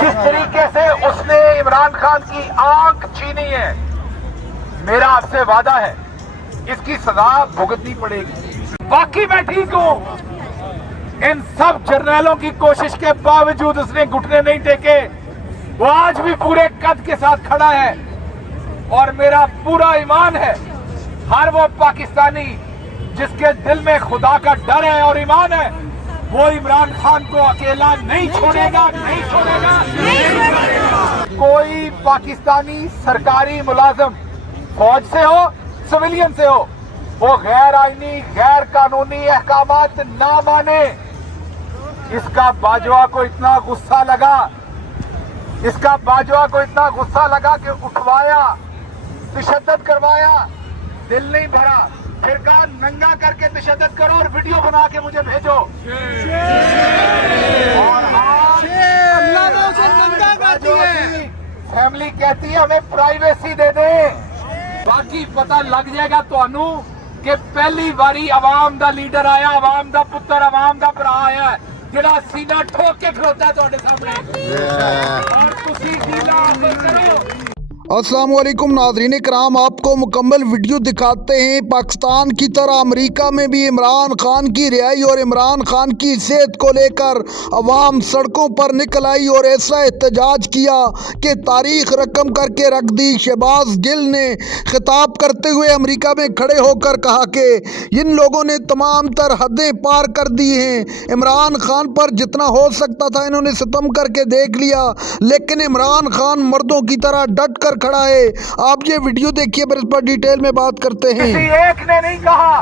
जिस तरीके से उसने इमरान खान की आंख छीनी है, मेरा आपसे वादा है इसकी सजा भुगतनी पड़ेगी। बाकी मैं ठीक हूं, इन सब जर्नैलों की कोशिश के बावजूद उसने घुटने नहीं टेके। वो आज भी पूरे कद के साथ खड़ा है और मेरा पूरा ईमान है हर वो पाकिस्तानी जिसके दिल में खुदा का डर है और ईमान है, वो इमरान खान को अकेला नहीं छोड़ेगा, नहीं छोड़ेगा, नहीं छोड़ेगा। कोई पाकिस्तानी सरकारी मुलाजिम फौज से हो, सिविलियन से हो, वो गैर आईनी गैर कानूनी अहकामात ना माने। इसका बाजवा को इतना गुस्सा लगा, इसका बाजवा को इतना गुस्सा लगा कि उठवाया, तशद्दुद करवाया, दिल नहीं भरा, फिर कहा नंगा करके तशद्दुद करो और वीडियो बना के मुझे भेजो। और अल्लाह ने उसे नंगा कर दिया। फैमिली कहती है हमें प्राइवेसी दे दे। बाकी पता लग जाएगा ਤੁਹਾਨੂੰ कि पहली बारी आवाम दा लीडर आया, आवाम दा पुत्र, आवाम दा भरा आया ਜਿਹੜਾ सीना ठोक के खड़ोता है ਤੁਹਾਡੇ सामने। और ਤੁਸੀਂ सीना करो। अस्सलाम वालेकुम नाज़रीन कराम, आपको मुकम्मल वीडियो दिखाते हैं। पाकिस्तान की तरह अमेरिका में भी इमरान खान की रिहाई और इमरान खान की सेहत को लेकर अवाम सड़कों पर निकल आई और ऐसा एहतजाज किया कि तारीख रकम करके रख दी। शहबाज गिल ने खिताब करते हुए अमेरिका में खड़े होकर कहा कि इन लोगों ने तमाम तर हदें पार कर दी हैं। इमरान खान पर जितना हो सकता था इन्होंने सितम करके देख लिया, लेकिन इमरान खान मर्दों की तरह डट कर खड़ा है। आप ये वीडियो देखिए, पर इस पर डिटेल में बात करते हैं। किसी एक ने नहीं कहा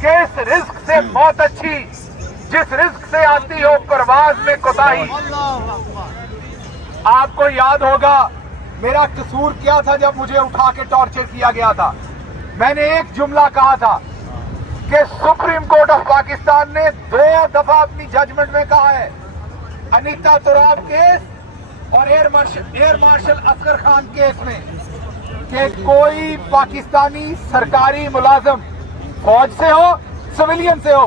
कि इस रिस्क से मौत अच्छी, जिस रिस्क से आती हो परवाज में कोताही। आपको याद होगा मेरा कसूर क्या था जब मुझे उठा के टॉर्चर किया गया था। मैंने एक जुमला कहा था कि सुप्रीम कोर्ट ऑफ पाकिस्तान ने 2 दफा अपनी जजमेंट में कहा है अनीता तुराब केस और air marshal Asghar Khan case में कि कोई पाकिस्तानी सरकारी मुलाजिम फौज से हो, सिविलियन से हो,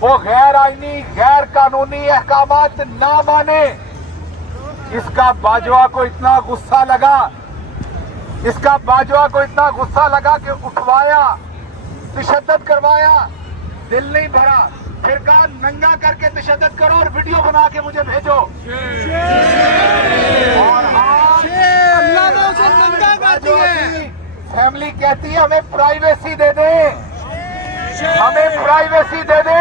वो गैर आईनी गैर कानूनी अहकामात ना माने। इसका बाजवा को इतना गुस्सा लगा, इसका बाजवा को इतना गुस्सा लगा कि उठवाया, तशद्दुद करवाया, दिल नहीं भरा, फिर कहा नंगा करके तशद्दुद करो और वीडियो बना के मुझे भेजो। और अल्लाह ने उसे नंगा कर दिया। फैमिली कहती है हमें प्राइवेसी दे दे, हमें प्राइवेसी दे दे।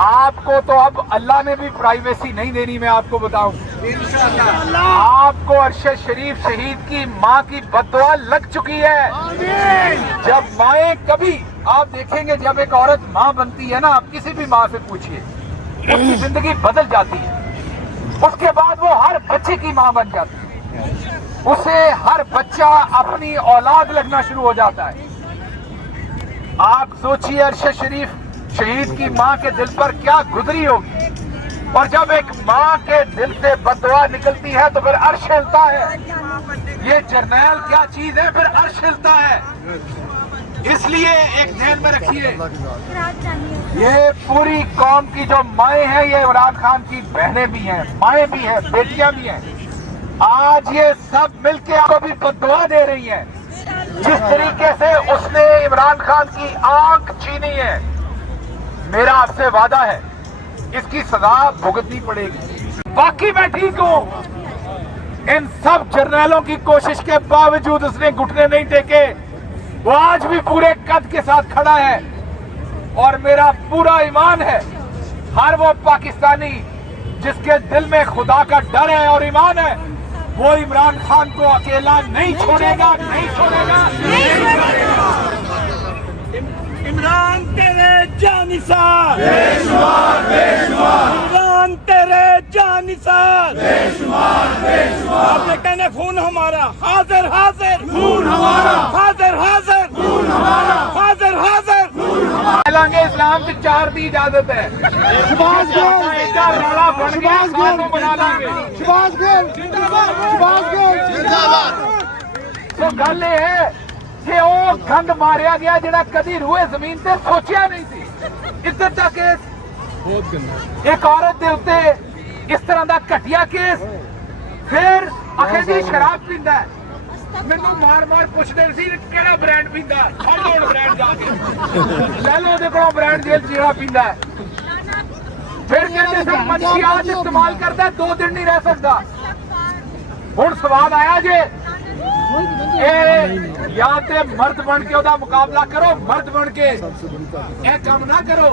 आपको तो अब अल्लाह ने भी प्राइवेसी नहीं देनी, मैं आपको बताऊं इंशाअल्लाह। आपको अरशद शरीफ शहीद की माँ की बददुआ लग चुकी है। जब माएँ कभी आप देखेंगे, जब एक औरत माँ बनती है ना, आप किसी भी माँ से पूछिए, उसकी जिंदगी बदल जाती है। उसके बाद वो हर बच्चे की माँ बन जाती है, उसे हर बच्चा अपनी औलाद लगना शुरू हो जाता है। आप सोचिए अरशद शरीफ शहीद की माँ के दिल पर क्या गुजरी होगी, और जब एक माँ के दिल से बददुआ निकलती है तो फिर अर्श हिलता है। ये जर्नैल क्या चीज है, फिर अर्श हिलता है। इसलिए एक ध्यान में रखिए, ये पूरी कौम की जो माएँ हैं, ये इमरान खान की बहनें भी हैं, माएँ भी हैं, बेटियां भी हैं। आज ये सब मिलके आपको भी बददुआ दे रही हैं। जिस तरीके से उसने इमरान खान की आंख छीनी है, मेरा आपसे वादा है इसकी सजा भुगतनी पड़ेगी। बाकी मैं ठीक हूं, इन सब जर्नैलों की कोशिश के बावजूद उसने घुटने नहीं टेके। वो आज भी पूरे कद के साथ खड़ा है और मेरा पूरा ईमान है हर वो पाकिस्तानी जिसके दिल में खुदा का डर है और ईमान है, वो इमरान खान को अकेला नहीं छोड़ेगा, नहीं छोड़ेगा, नहीं छोड़ेगा। इमरान तेरे जानिसार, बेशुमार बेशुमार, इमरान तेरे जानिसार, बेशुमार बेशुमार। आपने कहने खून हमारा हाजिर हाजिर, खून हमारा हाजिर हाजिर, खून हमारा हाजिर हाजिर, खून हमारा। हालांकि इस्लाम से 4 की इजाजत है। शहबाज गिल, नाला बन गया, खानों बना लांगे। शहबाज गिल जिंदाबाद, शहबाज गिल जिंदाबाद। तो गल ये है कि वो गंद मारिया गया जिहड़ा कदी रूए जमीन ते सोचिया नहीं सी। इज्जत दा केस, एक औरत दे उत्ते इस तरह का घटिया केस। फिर आखिर जी शराब पींदा है, ਮੈਨੂੰ ਮਾਰ ਪੁੱਛਦੇ ਸੀ ਕਿਹੜਾ ਬ੍ਰਾਂਡ ਪੀਂਦਾ, ਛੱਡ ਹੁਣ ਬ੍ਰਾਂਡ ਜਾ ਕੇ ਲੈ ਲਓ ਉਹਦੇ ਕੋਲੋਂ ਬ੍ਰਾਂਡ ਜੇਲ੍ਹ ਜਿਹੜਾ ਪੀਂਦਾ ਹੈ। ਫਿਰ ਕਹਿੰਦੇ ਸੀ ਮਨਸ਼ੀਆਤ ਇਸਤੇਮਾਲ ਕਰਦਾ 2 दिन ਨਹੀਂ ਰਹਿ ਸਕਦਾ। ਹੁਣ ਸਵਾਲ ਆਇਆ ਜੇ ਇਹ ਜਾਂ ਤੇ ਮਰਦ ਬਣ ਕੇ ਉਹਦਾ ਮੁਕਾਬਲਾ ਕਰੋ, ਮਰਦ ਬਣ ਕੇ ਇਹ ਕੰਮ ਨਾ ਕਰੋ,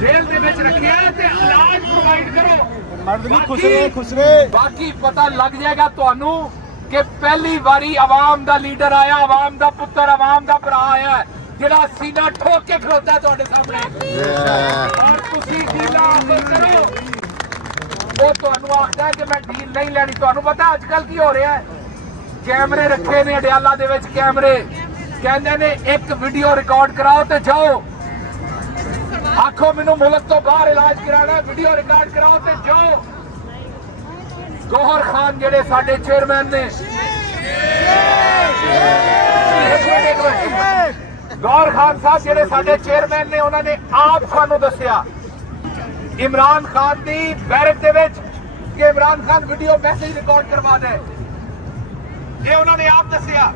ਜੇਲ੍ਹ ਦੇ ਵਿੱਚ ਰੱਖਿਆ ਤੇ ਇਲਾਜ ਪ੍ਰੋਵਾਈਡ ਕਰੋ। मर्द नहीं खुसरे बाकी पता लग जाएगा ਤੁਹਾਨੂੰ कि पहली बारी आवाम दा लीडर आया, आवाम दा पुत्र, आवाम दा भरा आया ਜਿਹੜਾ ਸੀਨਾ ਠੋਕ ਕੇ ਖਲੋਤਾ ਤੁਹਾਡੇ ਸਾਹਮਣੇ ਔਰ ਤੁਸੀਂ ਡੀਲਾ ਕਰੋ। ਉਹ ਤੁਹਾਨੂੰ ਆਖਦਾ ਕਿ ਮੈਂ ਡੀਲ ਨਹੀਂ ਲੈਣੀ। ਤੁਹਾਨੂੰ ਪਤਾ ਅੱਜ ਕੱਲ ਕੀ ਹੋ ਰਿਹਾ ਹੈ, ਕੈਮਰੇ ਰੱਖੇ ਨੇ ਅਡਿਆਲਾ ਦੇ ਵਿੱਚ, ਕੈਮਰੇ ਕਹਿੰਦੇ ਨੇ ਇੱਕ ਵੀਡੀਓ ਰਿਕਾਰਡ ਕਰਾਓ ਤੇ ਜਾਓ, ਆਖੋ ਮੈਨੂੰ ਮੁਲਕ ਤੋਂ ਬਾਹਰ ਇਲਾਜ ਕਰਾਣਾ, ਵੀਡੀਓ ਰਿਕਾਰਡ ਕਰਾਓ ਤੇ ਜਾਓ। ਗੌਹਰ ਖਾਨ ਜਿਹੜੇ ਸਾਡੇ ਚੇਅਰਮੈਨ ਨੇ, ਗੌਹਰ ਖਾਨ ਸਾਹਿਬ ਜਿਹੜੇ ਸਾਡੇ ਚੇਅਰਮੈਨ ਨੇ, ਉਹਨਾਂ ਨੇ ਆਪ ਸਾਨੂੰ ਦੱਸਿਆ ਇਮਰਾਨ ਖਾਨ ਦੀ ਬੈਰਕ ਦੇ ਵਿੱਚ ਕਿ Imran Khan video message record ਕਰਵਾ ਦੇ। ਇਹ ਉਹਨਾਂ ਨੇ ਆਪ ਦੱਸਿਆ।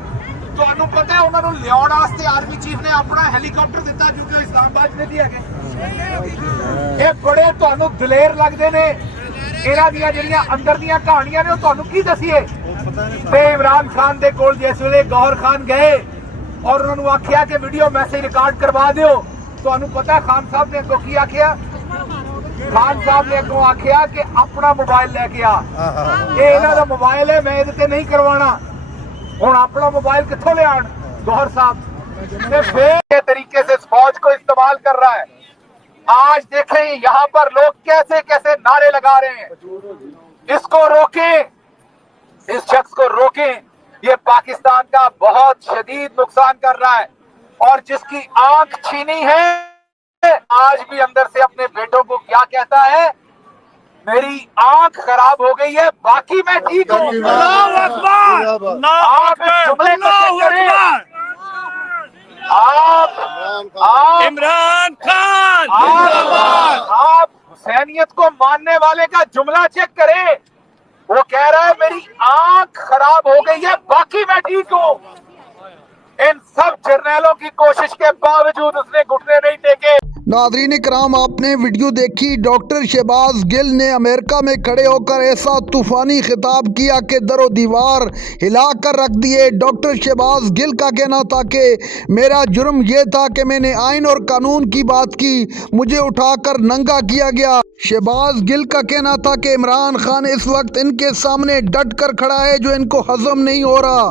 ਤੁਹਾਨੂੰ ਪਤਾ ਹੈ ਉਹਨਾਂ ਨੂੰ ਲਿਆਉਣ ਵਾਸਤੇ ਆਰਮੀ ਚੀਫ ਨੇ ਆਪਣਾ ਹੈਲੀਕਾਪਟਰ ਦਿੱਤਾ ਜੋ ਕਿ ਇਸਲਾਮਾਬਾਦ ਦੇ ਦੀ ਹੈਗੇ। ਇਹ ਬੜੇ ਤੁਹਾਨੂੰ ਦਲੇਰ ਲੱਗਦੇ ਨੇ। ਇਹਨਾਂ ਦੀਆਂ ਜਿਹੜੀਆਂ ਅੰਦਰ ਦੀਆਂ ਕਹਾਣੀਆਂ ਨੇ ਉਹ ਤੁਹਾਨੂੰ ਕੀ ਦਸੀਏ। ਤੇ ਇਮਰਾਨ ਖਾਨ ਦੇ ਕੋਲ ਜਿਸ ਵੇਲੇ ਗੌਹਰ ਖਾਨ ਗਏ ਔਰ ਉਹਨਾਂ ਨੂੰ ਆਖਿਆ ਕਿ ਵੀਡੀਓ ਮੈਸੇਜ ਰਿਕਾਰਡ ਕਰਵਾ ਦਿਓ, ਤੁਹਾਨੂੰ ਪਤਾ ਖਾਨ ਸਾਹਿਬ ਨੇ ਅੱਗੋਂ ਕੀ ਆਖਿਆ? ਖਾਨ ਸਾਹਿਬ ਨੇ ਅੱਗੋਂ ਆਖਿਆ ਕਿ ਆਪਣਾ ਮੋਬਾਈਲ ਲੈ ਕੇ ਆ, ਇਹ ਇਹਨਾਂ ਦਾ ਮੋਬਾਈਲ ਹੈ, ਮੈਂ ਇਹਦੇ ਤੇ ਨਹੀਂ ਕਰਵਾਉਣਾ। ਹੁਣ अपना मोबाइल कितों ले आन गौहर साहब के तरीके से फौज को इस्तेमाल कर रहा है। आज देखें यहाँ पर लोग कैसे कैसे नारे लगा रहे हैं। इसको रोकें, इस शख्स को रोकें, ये पाकिस्तान का बहुत शदीद नुकसान कर रहा है। और जिसकी आंख छीनी है आज भी अंदर से अपने बेटों को क्या कहता है, मेरी आंख खराब हो गई है बाकी मैं ठीक हूँ। आप जुमले आप इमरान खान आप हुसैनियत को मानने वाले का जुमला चेक करें। वो कह रहा है मेरी आंख खराब हो गई है बाकी मैं ठीक हूँ। इन सब जर्नैलों की कोशिश के बावजूद उसने घुटने नहीं टेके। नादरीन इकराम, आपने वीडियो देखी। डॉक्टर शहबाज गिल ने अमेरिका में खड़े होकर ऐसा तूफ़ानी खिताब किया कि दरो दीवार हिला कर रख दिए। डॉक्टर शहबाज गिल का कहना था कि मेरा जुर्म ये था कि मैंने आइन और कानून की बात की, मुझे उठाकर नंगा किया गया। शहबाज गिल का कहना था कि इमरान खान इस वक्त इनके सामने डट कर खड़ा है जो इनको हजम नहीं हो रहा।